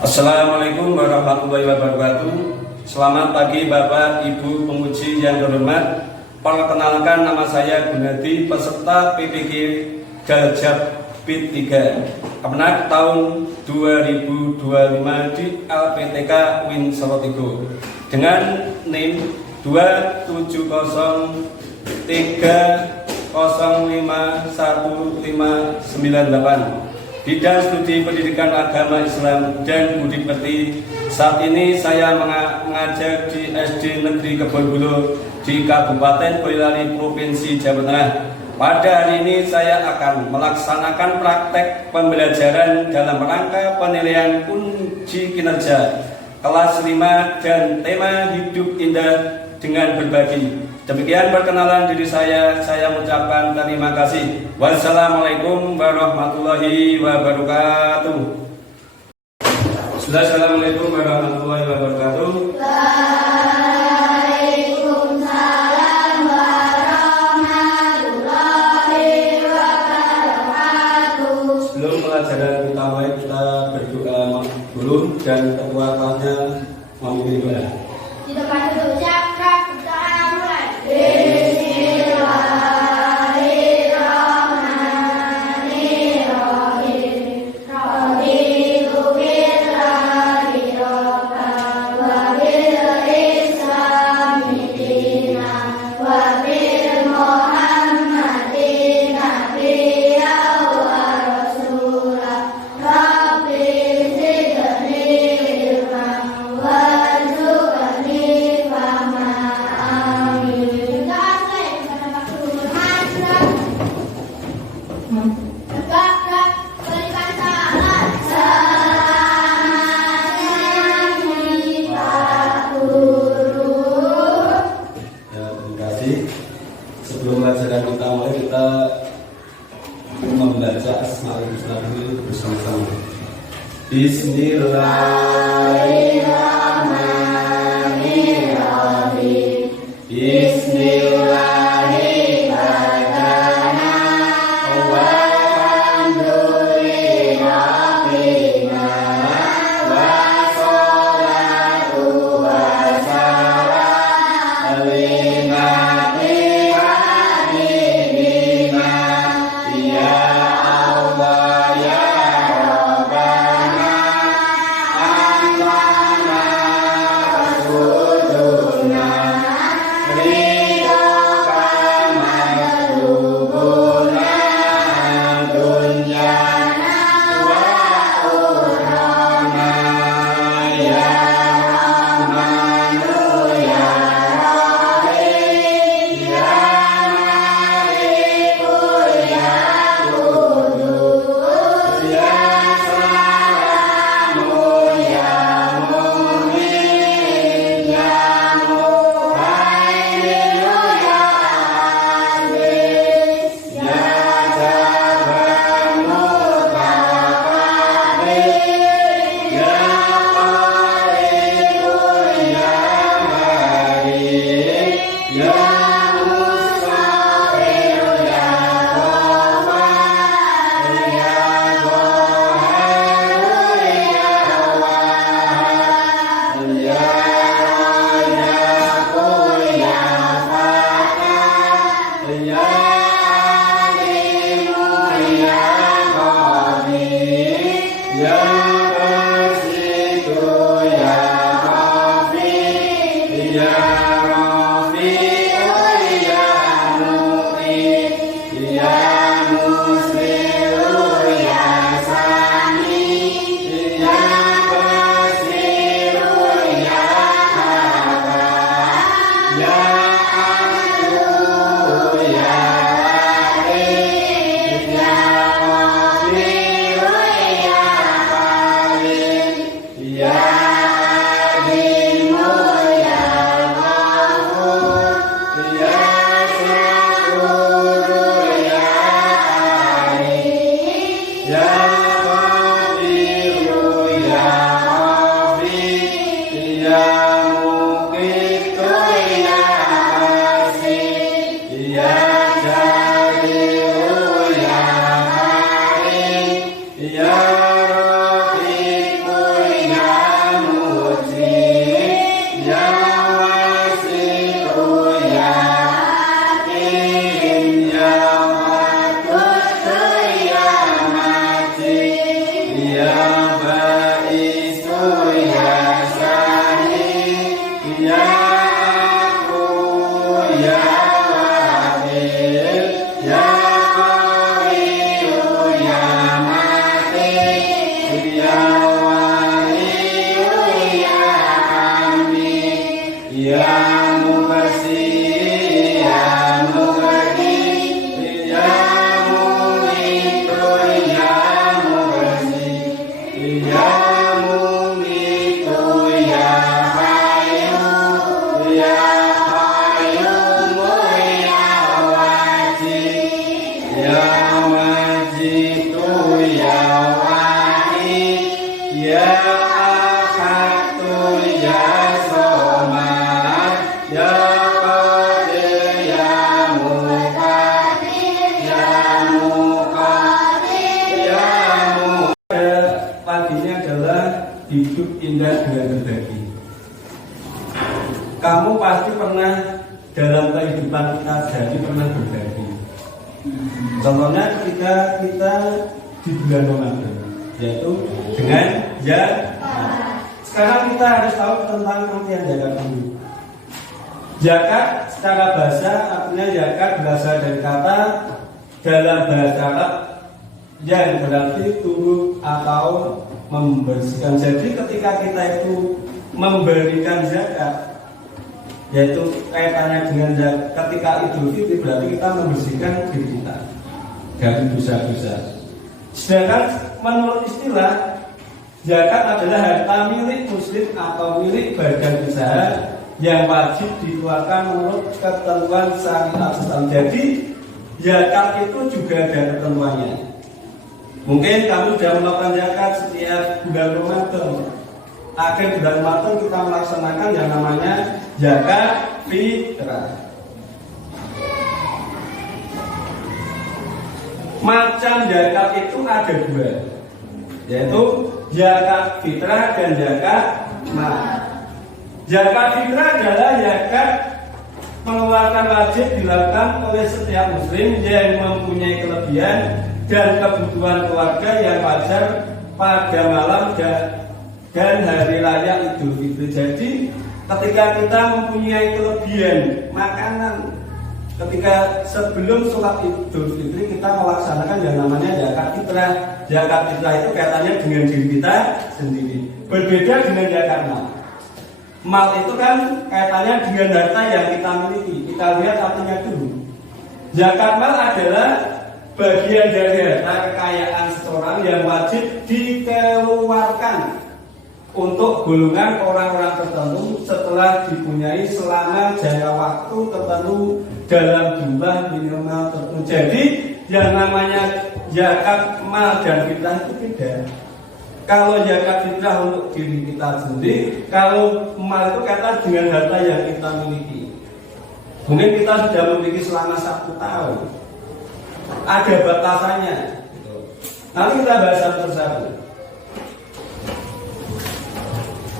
Assalamualaikum warahmatullahi wabarakatuh. Selamat pagi Bapak Ibu pemuji yang terhormat. Perkenalkan, nama saya Gunadi, peserta PPG Galjab Bid 3 Kemenak tahun 2025 di LPTK Win Solotigo dengan NIM 27030515198. Bidang studi pendidikan agama Islam dan budi pekerti. Saat ini saya mengajar di SD Negeri Kebonbulu di Kabupaten Boyolali, Provinsi Jawa Tengah. Pada hari ini saya akan melaksanakan praktek pembelajaran dalam rangka penilaian uji kinerja kelas 5 dan tema hidup indah dengan berbagi. Demikian perkenalan diri saya mengucapkan terima kasih. Wassalamualaikum warahmatullahi wabarakatuh. Assalamualaikum warahmatullahi wabarakatuh. Waalaikumsalam warahmatullahi wabarakatuh. Sebelum pelajaran utama kita berdoa dulu dan ketua kelasnya memimpin doa. Di tempat duduk siap, kita mulai. Sebelum pelajaran kita mulai, kita membaca Asmaul Husna bersama-sama. Bismillahirrahmanirrahim. Ya Muqsi, Ya Muqdi, Ya Mumitu, Ya Muqsi, Ya Mumitu, Ya Hayyu, Ya Qayyum, Ya Wajid, Ya Majidu, Ya Wahid, Ya Ahadu, Ya Somad, Ya Qadir, Ya Muqaddir, Ya Muqaddir, Ya Muqaddir. Paginya adalah hidup indah dengan berbagi. Kamu pasti pernah dalam kehidupan kita jadi pernah berbagi. Contohnya ketika kita di bulan Ramadan, yaitu dengan zakat. Sekarang kita harus tahu tentang pengertian zakat dulu. Zakat secara bahasa artinya zakat berasal dari kata dalam bahasa Arab yang berarti turut atau membersihkan. Jadi ketika kita itu memberikan zakat, yaitu kaitannya dengan zakat, ketika Idul Fitri berarti kita membersihkan diri kita dari dosa-dosa. Sedangkan menurut istilah zakat adalah harta milik muslim atau milik badan usaha yang wajib dikeluarkan menurut ketentuan syariat Islam. Jadi zakat itu juga ada ketentuannya. Mungkin kamu sudah melakukan zakat setiap bulan Ramadan. Akhir bulan Ramadan kita melaksanakan yang namanya zakat fitrah. Macam zakat itu ada dua, yaitu zakat fitrah dan zakat mal. Zakat fitrah adalah zakat pengeluaran wajib dilakukan oleh setiap muslim yang mempunyai kelebihan dan kebutuhan keluarga yang wajar pada malam dan hari raya Idul Fitri. Jadi ketika kita mempunyai kelebihan makanan, ketika sebelum sholat Idul Fitri kita melaksanakan yang namanya zakat fitrah. Zakat fitrah itu kaitannya dengan diri kita sendiri. Berbeda dengan zakat mal. Mal itu kan kaitannya dengan harta yang kita miliki. Kita lihat artinya dulu. Zakat mal adalah bagian dari harta kekayaan seseorang yang wajib dikeluarkan untuk golongan orang-orang tertentu setelah dipunyai selama jangka waktu tertentu dalam jumlah minimal tertentu. Jadi yang namanya zakat mal dan fitrah itu beda. Kalau zakat fitrah untuk diri kita sendiri, kalau mal itu kata dengan harta yang kita miliki. Mungkin kita sudah memiliki selama 1 tahun. Ada batasannya. Nanti kita bahas satu-satu.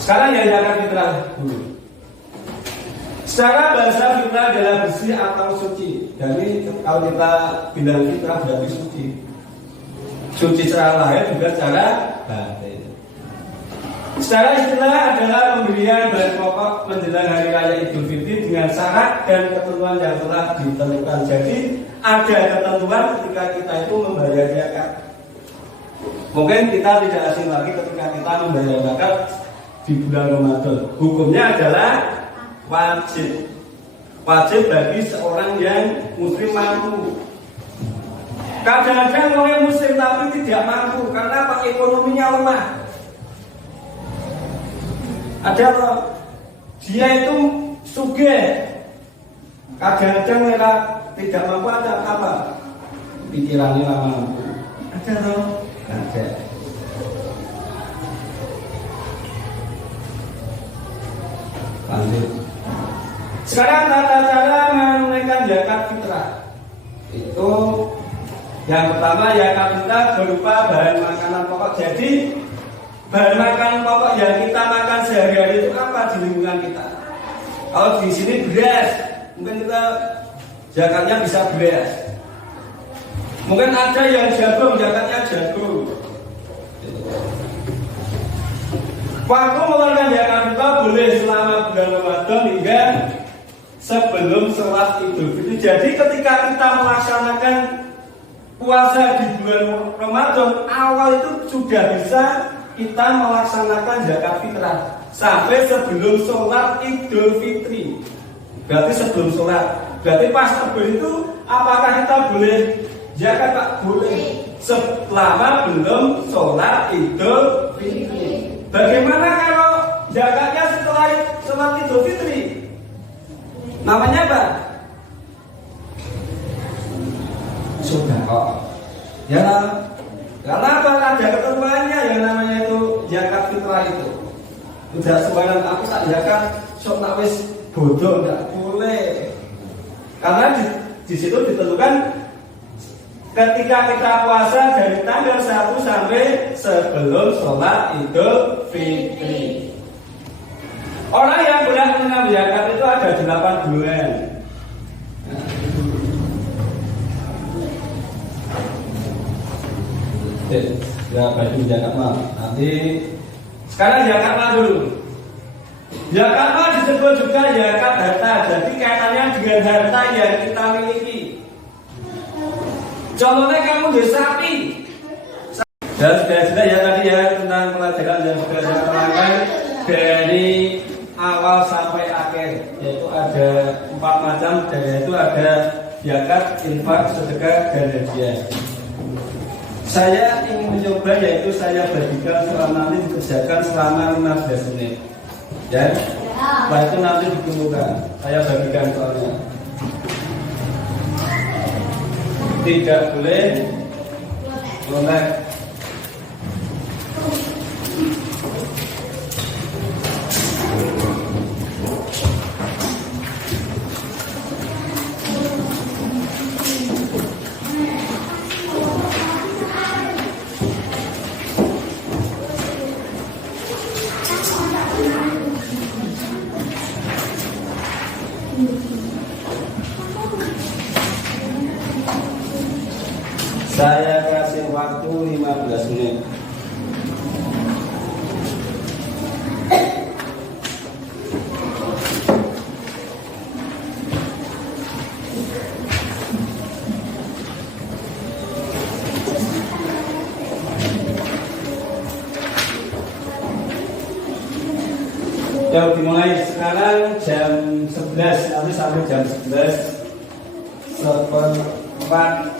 Sekarang yang zakat fitrah dulu. Secara bahasa fitrah adalah bersih atau suci. Jadi kalau kita bilang fitrah berarti suci. Suci secara lahir juga secara batin. Secara istilah adalah pemberian bahan pokok menjelang hari raya Idul Fitri dengan syarat dan ketentuan yang telah ditentukan. Jadi ada ketentuan ketika kita itu membayar zakat. Mungkin kita tidak asing lagi ketika kita membayar zakat di bulan Ramadan. Hukumnya adalah wajib. Wajib bagi seorang yang muslim mampu. Kadang-kadang orang muslim tapi tidak mampu karena apa? Ekonominya lemah. Ada loh, dia itu sugih. Kadang-kadang mereka tidak mampu, ada apa? Pikirannya mampu. Ada loh, ada. Lanjut. Sekarang tata cara menunaikan zakat fitrah. Itu yang pertama zakat fitrah berupa bahan makanan pokok. Jadi bahan makanan pokok yang kita makan sehari-hari itu apa di lingkungan kita? Kalau di sini beras, mungkin kita zakatnya bisa beras. Mungkin ada yang jagung, zakatnya jagung. Waktu mengeluarkan zakat fitrah boleh selama bulan Ramadan hingga sebelum sholat Idul Fitri. Jadi ketika kita melaksanakan puasa di bulan Ramadan awal itu sudah bisa kita melaksanakan zakat fitrah sampai sebelum sholat Idul Fitri. Berarti sebelum sholat. Berarti pas tebel itu apakah kita boleh zakat? Tak boleh. Selama belum sholat Idul Fitri. Bagaimana kalau zakatnya setelah sholat Idul Fitri? Namanya apa? Sedekah. Ya, karena apa? Ada ketentuannya yang namanya itu zakat fitrah itu. Tidak sembarang aku tak zakat, sok nak wis bodoh, tidak boleh. Karena di situ ditentukan ketika kita puasa dari tanggal 1 sampai sebelum sholat Idul Fitri. Orang yang berhak mengambil zakat itu ada 8 bulan. Ya bagi zakat mal. Nanti sekarang zakat mal dulu. Zakat mal disebut juga zakat harta. Jadi kaitannya dengan harta yang kita miliki. Contohnya kamu di sapi. Dan sudah ya tadi ya tentang pelajaran yang sudah saya terangkan dari awal sampai akhir, yaitu ada 4 macam, dan yaitu ada zakat, infak, sedekah, dan hadiah. Saya ingin mencoba, yaitu saya bagikan selama nanti dikerjakan selama 15 menit. Ya, setelah itu nanti dikumpulkan. Saya bagikan soalnya. Tidak boleh melek. Saya kasih waktu 15 menit. Kita dimulai sekarang jam 11, nanti sampai jam 11:04.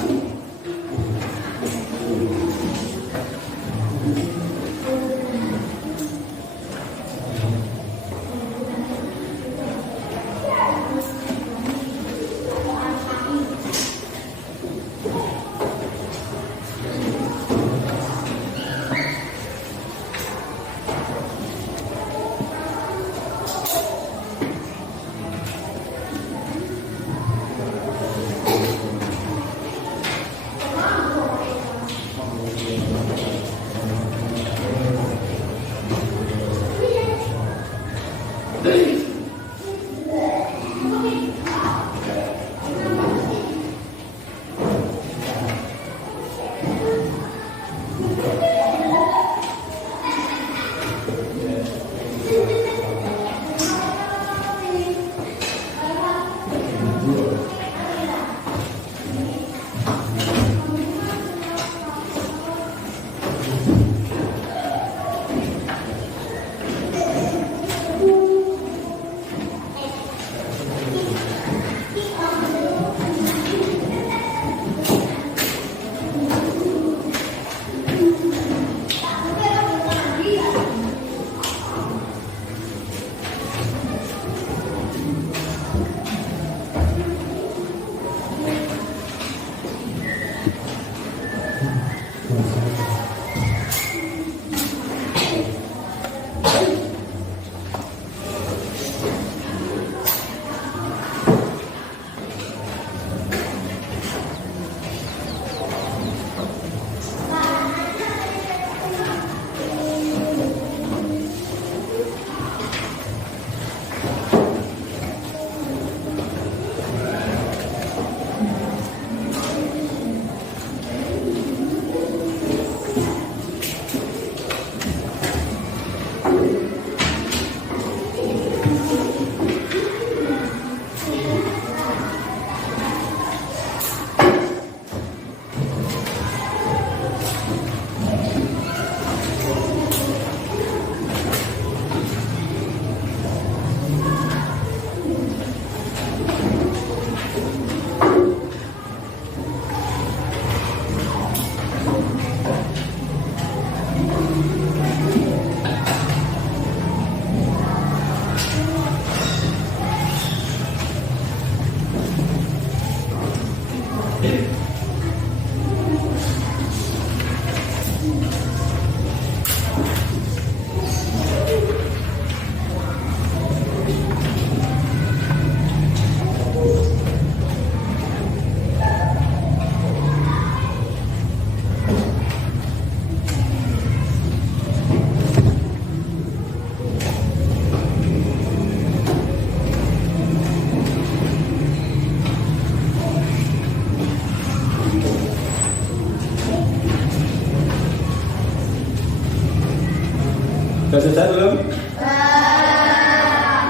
Sudah selesai belum?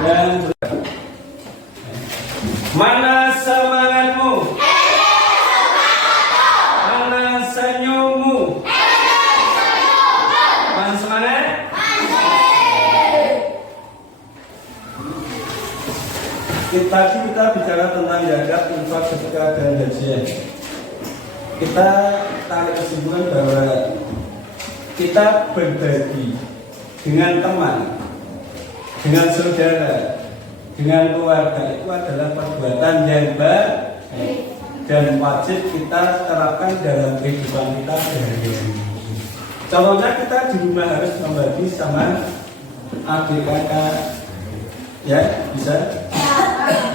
Yang mana semangatmu? Mana senyummu? Mana semangat? Kita bicara tentang zakat, infak, sedekah dan haji. Kita tarik kesimpulan bahwa kita berbagi dengan teman, dengan saudara, dengan keluarga itu adalah perbuatan yang baik dan wajib kita terapkan dalam kehidupan kita sehari-hari. Contohnya kita di rumah harus membagi sama adik kakak, ya bisa.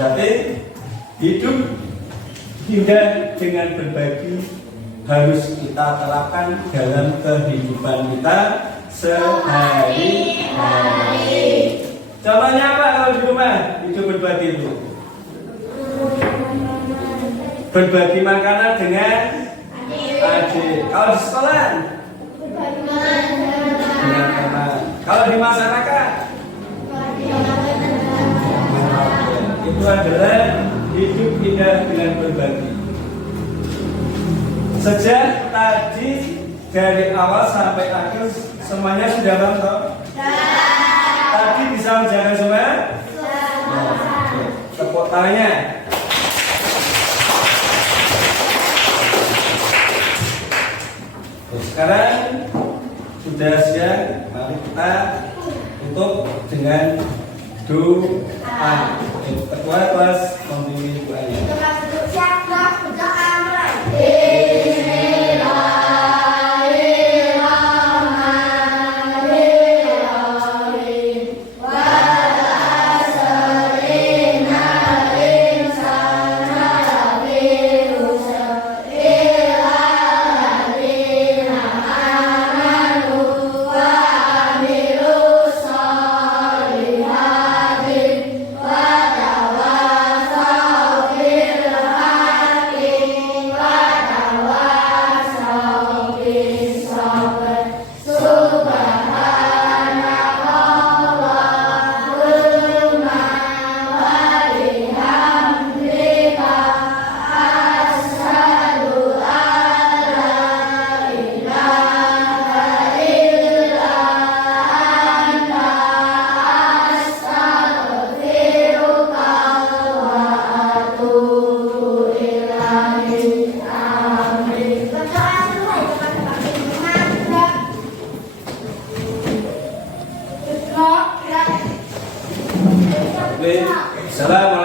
Tapi hidup indah dengan berbagi harus kita terapkan dalam kehidupan kita sehari-hari. Contohnya apa kalau di rumah hidup berbagi itu? Berbagi makanan dengan adik. Kalau di sekolah dengan teman. Kalau di masyarakat itu adalah hidup indah dengan berbagi. Sejak tadi dari awal sampai akhir semuanya sudah paham? Tadi bisa menjaga semua? Tepuk tangannya. Sekarang sudah siap, mari kita tutup dengan doa. Ketua kelas membimbing doanya. Kelas duduk siap, kelas berdoa mulai. Assalamualaikum.